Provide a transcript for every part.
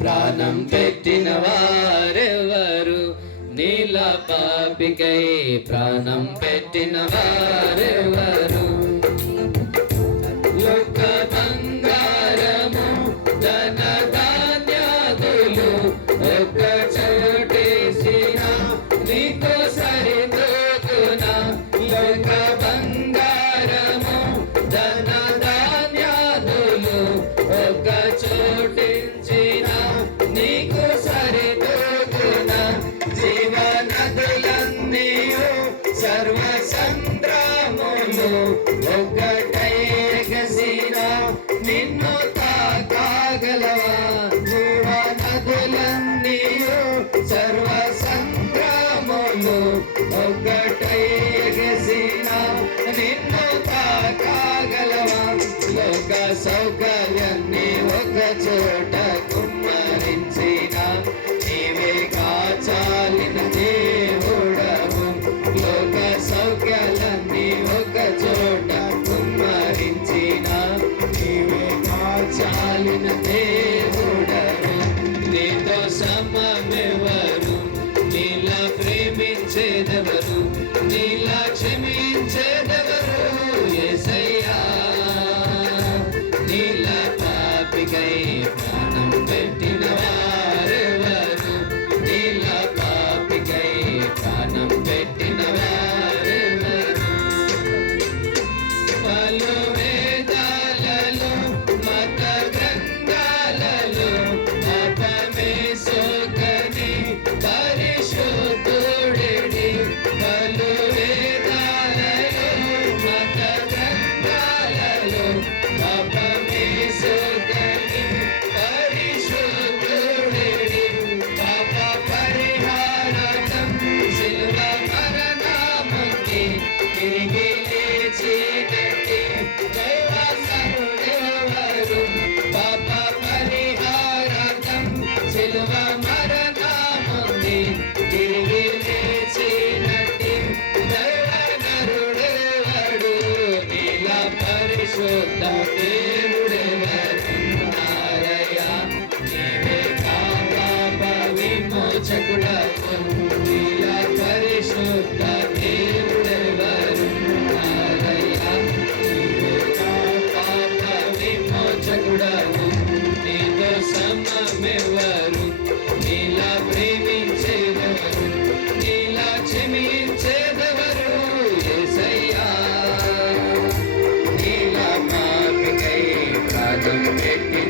ప్రాణం పెట్టిన వారెవరు? నీల పాపికై ప్రాణం పెట్టిన వారె గలవా దేవ నదులన్నీయు సర్వ సంగ్రాములు ఒక్కటై ఎగసిన నిన్న we gave. Thank you.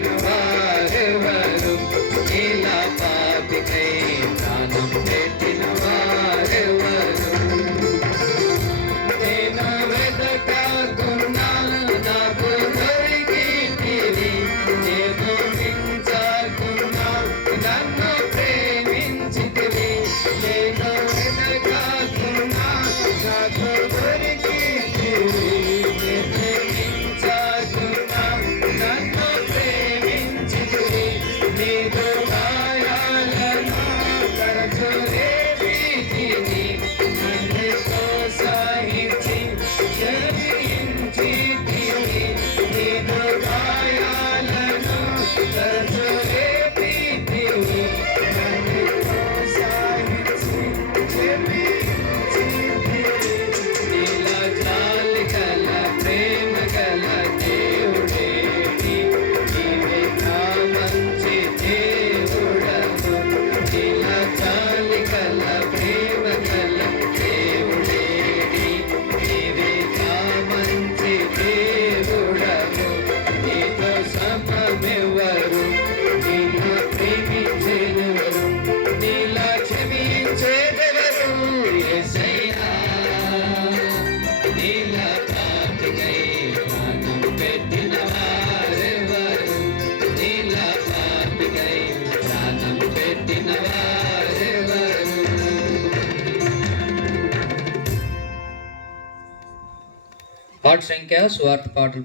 పాట సంఖ్య స్వార్థ పాటలు